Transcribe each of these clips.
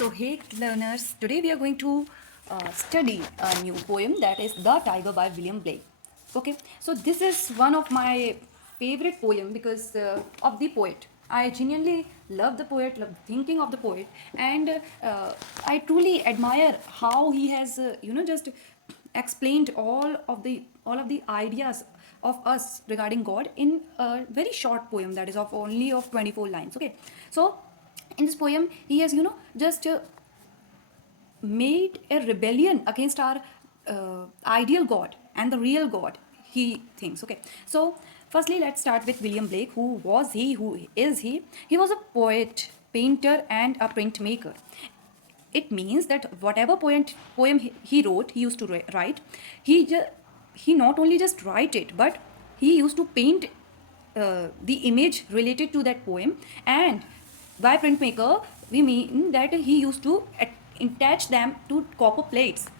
So, hey learners, today we are going to study a new poem, that is The Tiger by William Blake. Okay, so this is one of my favorite poem because of the poet. I genuinely love the poet, love thinking of the poet, and I truly admire how he has, just explained all of the ideas of us regarding God in a very short poem that is of only of 24 lines. Okay, so in this poem he has just made a rebellion against our ideal God and the real God, he thinks. Okay, so firstly let's start with William Blake. Who was he? Who is he? He was a poet, painter, and a printmaker. It means that whatever poem he wrote, he used to write. He not only just write it, but he used to paint the image related to that poem. And by printmaker, we mean that he used to attach them to copper plates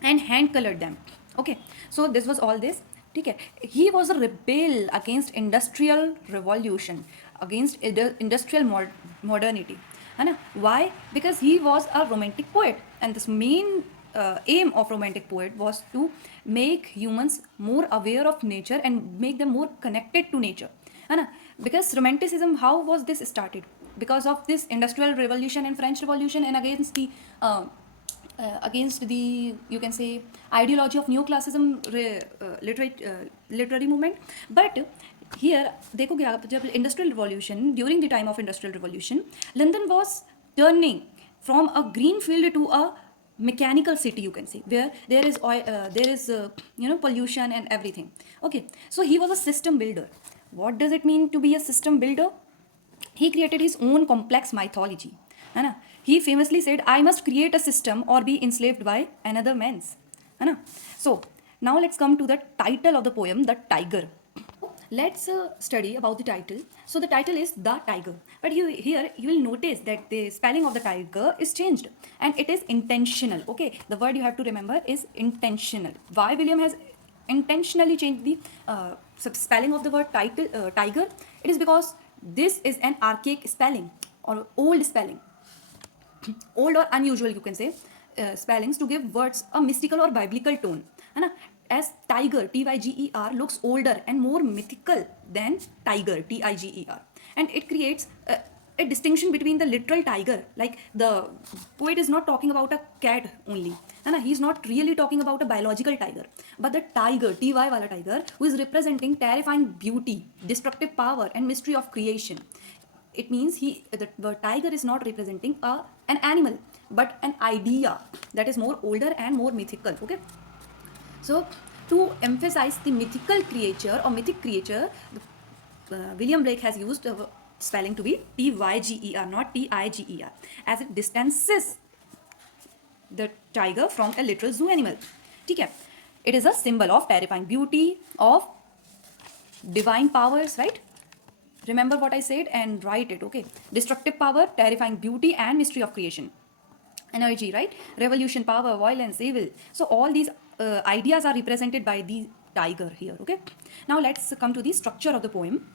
and hand colored them. Okay, so this was all this. Okay, he was a rebel against industrial revolution, against industrial modernity. है ना? Why? Because he was a romantic poet, and this main aim of romantic poet was to make humans more aware of nature and make them more connected to nature. है ना? Because romanticism, how was this started? Because of this industrial revolution and French Revolution, and against the, you can say, ideology of neoclassicism literary movement. But here देखो क्या, जब industrial revolution, during the time of industrial revolution, London was turning from a green field to a mechanical city, you can say, where there is oil, pollution and everything. Okay, so he was a system builder. What does it mean to be a system builder? He created his own complex mythology. है ना? He famously said, I must create a system or be enslaved by another man's. है ना? So now let's come to the title of the poem, The Tiger. Let's study about the title. So the title is The Tiger. But here you will notice that the spelling of the tiger is changed, and it is intentional. Okay, the word you have to remember is intentional. Why William has intentionally changed the spelling of the word tiger? It is because this is an archaic spelling or old spelling, old or unusual, you can say, spellings to give words a mystical or biblical tone. है ना? As tiger, tyger, looks older and more mythical than tiger, tiger, and it creates a distinction between the literal tiger. Like, the poet is not talking about a cat only, and he's not really talking about a biological tiger, but the tiger, ty wala tiger, who is representing terrifying beauty, destructive power, and mystery of creation. It means the tiger is not representing an animal, but an idea that is more older and more mythical. Okay, so to emphasize the mythical creature or mythic creature, William Blake has used spelling to be tyger, not tiger, as it distances the tiger from a literal zoo animal. Okay, it is a symbol of terrifying beauty, of divine powers, right? Remember what I said and write it. Okay, destructive power, terrifying beauty, and mystery of creation. Energy, right? Revolution, power, violence, evil. So all these ideas are represented by the tiger here. Okay, now let's come to the structure of the poem.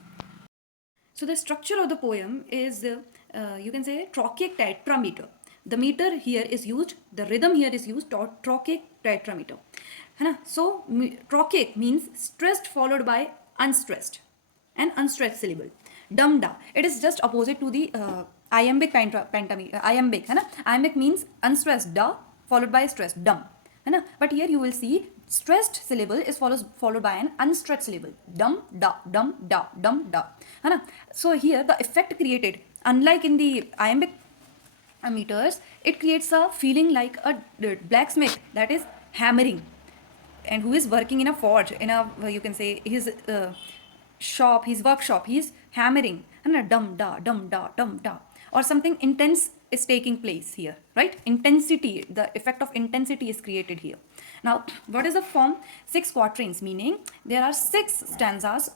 So the structure of the poem is, you can say, trochaic tetrameter. The meter here is used, the rhythm here is used, trochaic tetrameter. So trochaic means stressed followed by unstressed, and unstressed syllable. Dum da, it is just opposite to the iambic pentameter. Iambic, iambic means unstressed da followed by stressed dum. But here you will see stressed syllable is followed by an unstressed syllable. Dum da, dum da, dum da. So here the effect created, unlike in the iambic meters, it creates a feeling like a blacksmith that is hammering, and who is working in a forge, in a, you can say, his shop, his workshop, he is hammering, and dum da, dum da, dum da, or something intense is taking place here, right? Intensity, the effect of intensity is created here. Now, what is the form? 6 quatrains, meaning there are 6 stanzas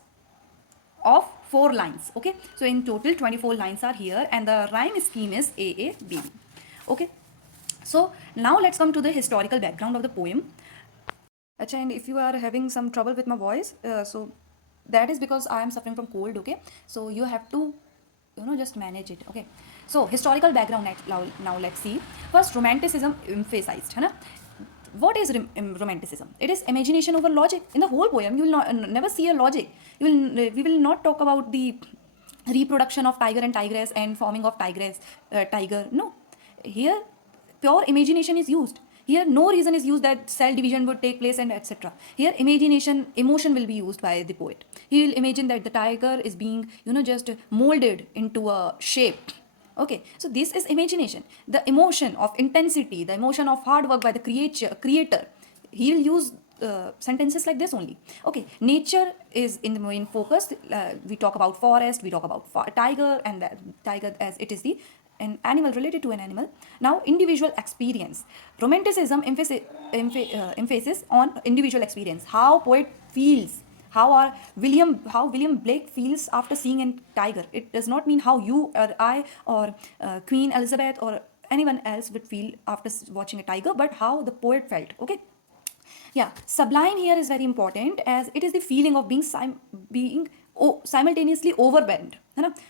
of 4 lines. Okay, so in total 24 lines are here, and the rhyme scheme is A, B, B. Okay, so now let's come to the historical background of the poem. And if you are having some trouble with my voice, so that is because I am suffering from cold. Okay, so you have to just manage it. Okay, So historical background now let's see. First, romanticism emphasized, है ना? What is romanticism? It is imagination over logic. In the whole poem, you will not never see a logic. We will not talk about the reproduction of tiger and tigress and forming of tiger. No, here pure imagination is used. Here no reason is used that cell division would take place and etc. Here emotion will be used by the poet. He will imagine that the tiger is being just molded into a shape. Okay, so this is imagination, the emotion of intensity, the emotion of hard work by the creator. He will use sentences like this only. Okay, nature is in the main focus. We talk about forest, we talk about tiger, and that tiger as it is an animal related to an animal. Now, individual experience. Romanticism emphasis on individual experience. How poet feels. How William Blake feels after seeing a tiger. It does not mean how you or I or Queen Elizabeth or anyone else would feel after watching a tiger, but how the poet felt. Okay. Yeah, sublime here is very important as it is the feeling of being simultaneously overwhelmed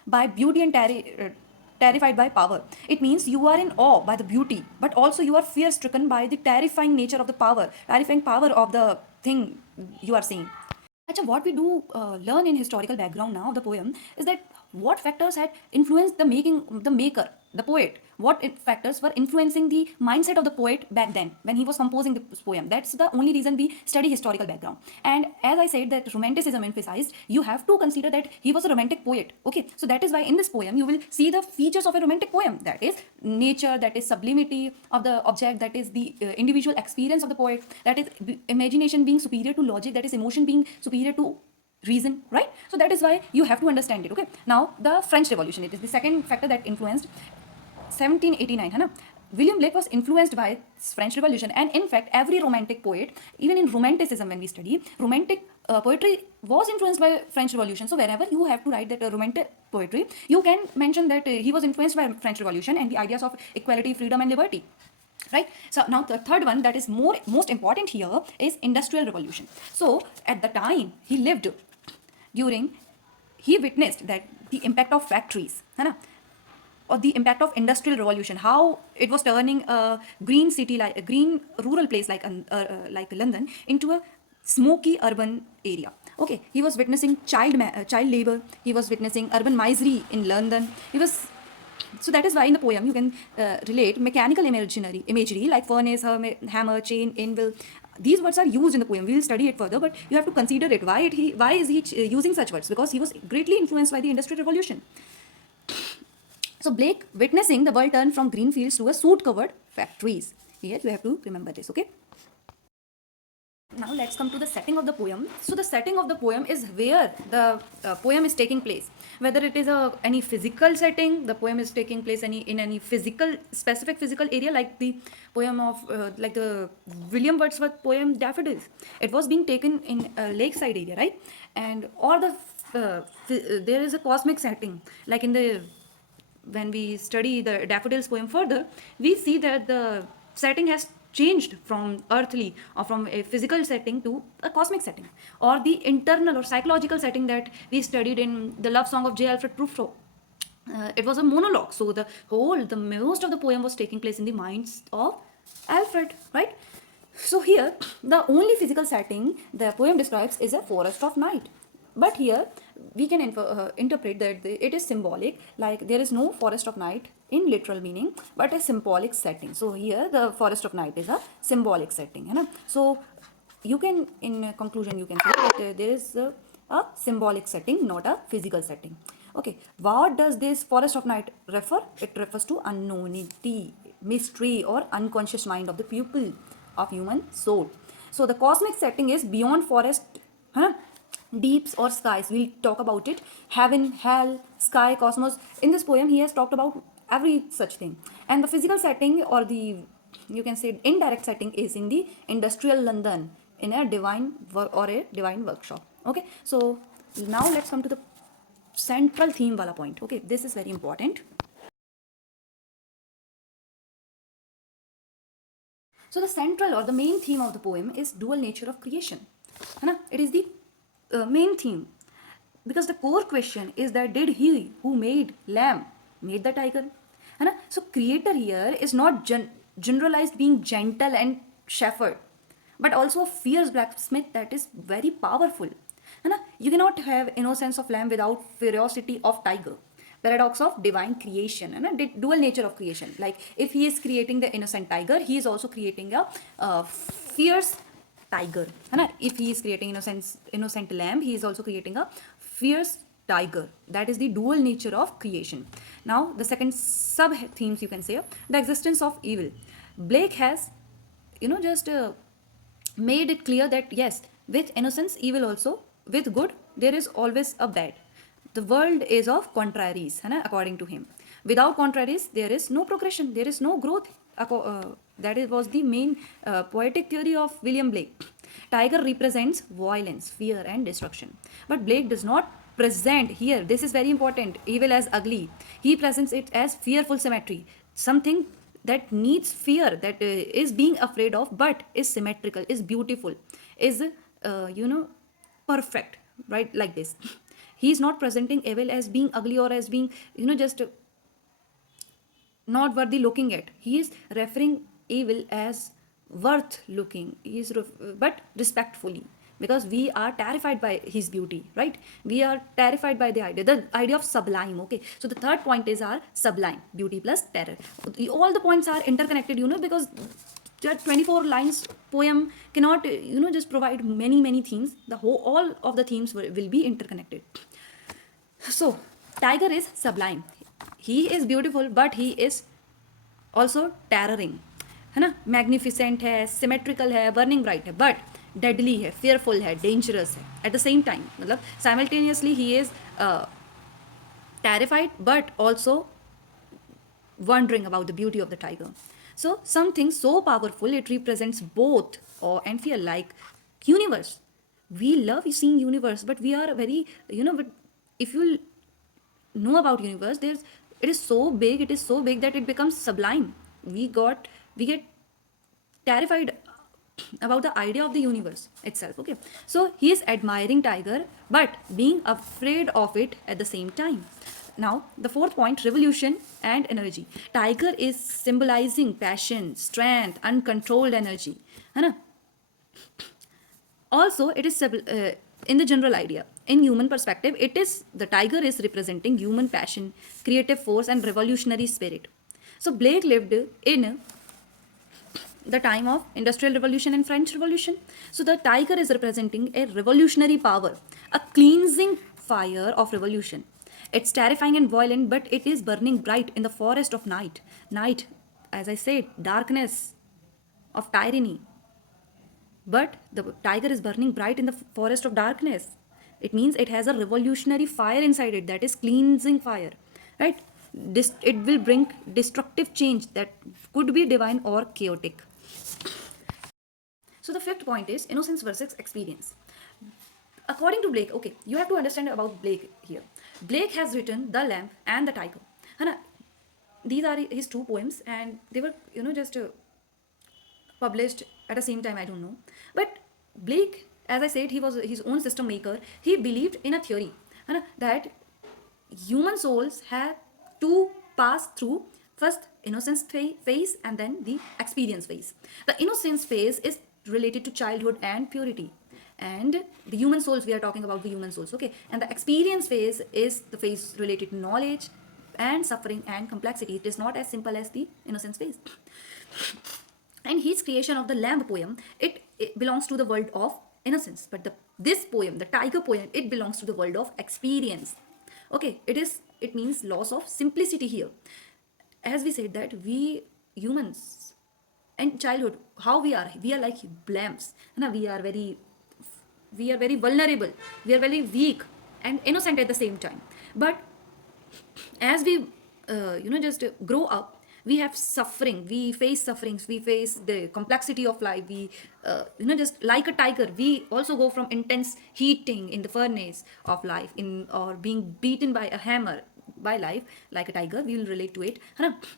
by beauty and terrified by power. It means you are in awe by the beauty, but also you are fear stricken by the terrifying power of the thing you are seeing. Achha, what we do learn in historical background now of the poem is that what factors had influenced the maker, the poet. What factors were influencing the mindset of the poet back then when he was composing this poem. That's the only reason we study historical background. And as I said that romanticism emphasized, you have to consider that he was a romantic poet. Okay, so that is why in this poem you will see the features of a romantic poem. That is nature, that is sublimity of the object, that is the individual experience of the poet, that is imagination being superior to logic, that is emotion being superior to reason, right? So that is why you have to understand it. Okay, now the French Revolution, it is the second factor that influenced 1789 है ना. William Blake was influenced by French Revolution, and in fact every romantic poet, even in romanticism when we study romantic poetry, was influenced by French Revolution. So wherever you have to write that romantic poetry, you can mention that he was influenced by French Revolution and the ideas of equality, freedom and liberty, right? So now the third one that is most important here is Industrial Revolution. So at the time he lived during, he witnessed that the impact of factories है ना, or the impact of Industrial Revolution, how it was turning a green city, like a green rural place like London, into a smoky urban area. Okay, he was witnessing child labor, he was witnessing urban misery in London. So that is why in the poem you can relate mechanical imagery like furnace, hammer, chain, anvil. These words are used in the poem. We will study it further, but you have to consider it. Why is he using such words? Because he was greatly influenced by the Industrial Revolution. So Blake witnessing the world turn from green fields to a soot-covered factories. Here you have to remember this, okay? Now let's come to the setting of the poem. So the setting of the poem is where the poem is taking place. Whether it is any physical setting, the poem is taking place in any specific physical area, like the poem of like the William Wordsworth poem Daffodils. It was being taken in a lakeside area, right? And or there is a cosmic setting, like when we study the Daffodils poem further, we see that the setting has changed from earthly or from a physical setting to a cosmic setting, or the internal or psychological setting that we studied in the love song of J. Alfred Prufrock. It was a monologue, so the most of the poem was taking place in the minds of Alfred, right? So here, the only physical setting the poem describes is a forest of night. But here we can interpret that it is symbolic, like there is no forest of night in literal meaning, but a symbolic setting. So here the forest of night is a symbolic setting, है ना? So you can, in conclusion, you can say that there is a symbolic setting, not a physical setting. Okay, what does this forest of night refer? It refers to unknownity, mystery, or unconscious mind of the pupil of human soul. So the cosmic setting is beyond forest, huh? Deeps or skies. We'll talk about it. Heaven, hell, sky, cosmos. In this poem, he has talked about every such thing. And the physical setting, or the, you can say, indirect setting, is in the industrial London, in a divine workshop. Okay, so now let's come to the central theme wala point. Okay, this is very important. So the central or the main theme of the poem is dual nature of creation. It is the main theme, because the core question is that did he who made lamb made the tiger? है ना. So creator here is not generalized being gentle and shepherd, but also a fierce blacksmith that is very powerful, है ना. You cannot have innocence of lamb without ferocity of tiger. Paradox of divine creation, है ना. Dual nature of creation. Like if he is creating the innocent tiger, he is also creating a fierce tiger, है ना. If he is creating innocent lamb, he is also creating a fierce tiger. That is the dual nature of creation. Now the second sub themes, you can say, the existence of evil. Blake has, just made it clear that yes, with innocence evil also, with good there is always a bad. The world is of contraries, है ना, according to him. Without contraries there is no progression, there is no growth. Was the main poetic theory of William Blake. Tiger represents violence, fear and destruction, but Blake does not present here, this is very important, evil as ugly. He presents it as fearful symmetry, something that needs fear, that is being afraid of, but is symmetrical, is beautiful, is perfect, right, like this. He is not presenting evil as being ugly or as being just not worthy looking at. He is referring evil as worth looking. He is but respectfully, because we are terrified by his beauty, right? We are terrified by the idea of sublime. Okay, so the third point is our sublime, beauty plus terror. All the points are interconnected, because there 24 lines poem cannot just provide many themes. The whole, all of the themes will be interconnected. So tiger is sublime, he is beautiful, but he is also terroring, है ना. Magnificent है, symmetrical है, burning bright है, but deadly है, fearful है, dangerous है. At the same time, मतलब simultaneously he is terrified but also wondering about the beauty of the tiger. So something so powerful, it represents both awe and fear, like universe. We love seeing universe, but we are very, but if you know about universe, it is so big that it becomes sublime. We get terrified about the idea of the universe itself. Okay, so he is admiring tiger but being afraid of it at the same time. Now the fourth point, revolution and energy. Tiger is symbolizing passion, strength, uncontrolled energy, है ना. Also it is in the general idea, in human perspective, it is, the tiger is representing human passion, creative force and revolutionary spirit. So Blake lived in the time of industrial revolution and French revolution. So the tiger is representing a revolutionary power, a cleansing fire of revolution. It's terrifying and violent, but it is burning bright in the forest of night. Night, as I said, darkness of tyranny, but the tiger is burning bright in the forest of darkness. It means it has a revolutionary fire inside it, that is cleansing fire, right? It will bring destructive change that could be divine or chaotic. So the fifth point is innocence versus experience. According to Blake, okay, you have to understand about Blake here. Blake has written The Lamb and the Tiger. Hana, these are his two poems, and they were just published at the same time, I don't know. But Blake, as I said, he was his own system maker. He believed in a theory, that human souls have to pass through first innocence phase and then the experience phase. The innocence phase is related to childhood and purity, and the human souls, we are talking about the human souls, okay. And the experience phase is the phase related to knowledge and suffering and complexity. It is not as simple as the innocence phase. And his creation of the lamb poem, it belongs to the world of innocence, but this poem, the tiger poem, it belongs to the world of experience. Okay, it means loss of simplicity here. As we said that we humans in childhood, how we are like lambs, we are very vulnerable, we are very weak and innocent at the same time. But as we just grow up, we have suffering, we face sufferings, we face the complexity of life. We just like a tiger, we also go from intense heating in the furnace of life, or being beaten by a hammer by life. Like a tiger, we will relate to it.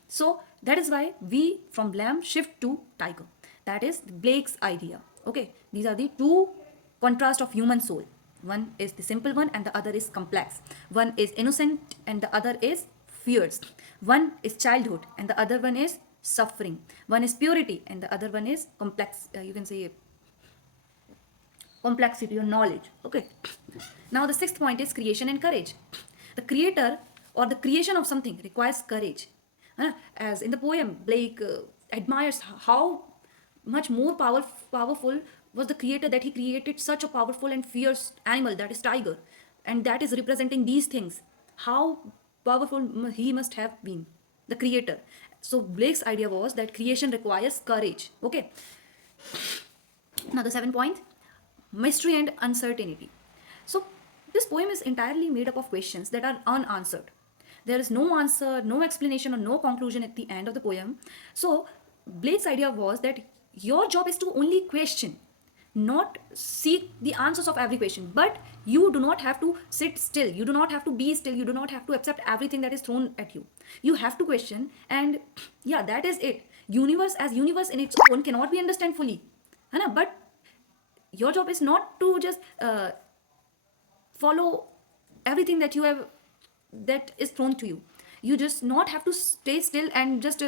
So that is why we from lamb shift to tiger. That is Blake's idea. Okay, these are the two contrast of human soul. One is the simple one and the other is complex. One is innocent and the other is fears. One is childhood, and the other one is suffering. One is purity, and the other one is complex. You can say complexity or knowledge. Okay. Now the sixth point is creation and courage. The creator or the creation of something requires courage. As in the poem, Blake admires how much more powerful was the creator, that he created such a powerful and fierce animal, that is tiger, and that is representing these things. How powerful he must have been, the creator. So Blake's idea was that creation requires courage. Okay. Now the seventh point, mystery and uncertainty. So this poem is entirely made up of questions that are unanswered. There is no answer, no explanation, or no conclusion at the end of the poem. So Blake's idea was that your job is to only question, not seek the answers of every question. But you do not have to sit still, you do not have to be still, you do not have to accept everything that is thrown at you. You have to question, and yeah, that is it. Universe as universe in its own cannot be understood fully, है ना? But your job is not to just follow everything that you have, that is thrown to you. You just not have to stay still and just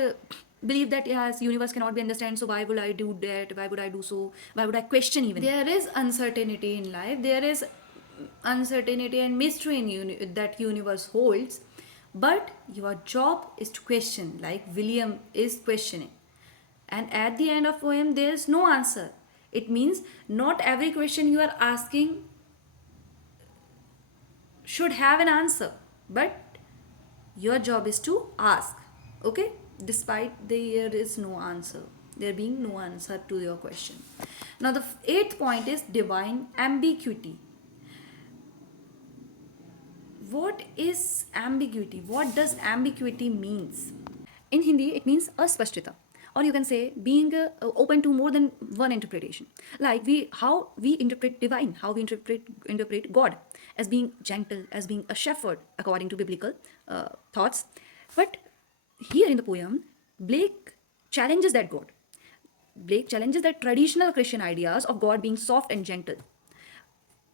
believe that yes, universe cannot be understood, so why would I do that, why would I do so, why would I question? Even there is uncertainty in life, there is uncertainty and mystery in that universe holds, but your job is to question, like William is questioning. And at the end of poem there is no answer. It means not every question you are asking should have an answer, but your job is to ask. Okay, despite there is no answer, there being no answer to your question. Now the eighth point is divine ambiguity. What is ambiguity? What does ambiguity means? In Hindi, it means aspashtita, or you can say being open to more than one interpretation. Like how we interpret divine, how we interpret God as being gentle, as being a shepherd according to biblical thoughts. But here in the poem, Blake challenges that God. Blake challenges the traditional Christian ideas of God being soft and gentle.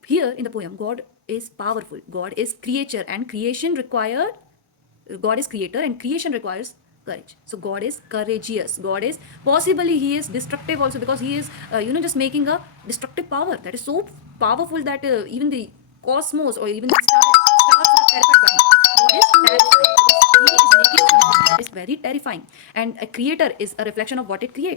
Here in the poem, God is powerful, God is creature, and creation required, God is creator and creation requires courage. So God is courageous. God is, possibly he is destructive also, because he is just making a destructive power that is so powerful that even the cosmos or even the stars are terrified by him. God is terrifying because he is making something that is very terrifying, and a creator is a reflection of what it creates.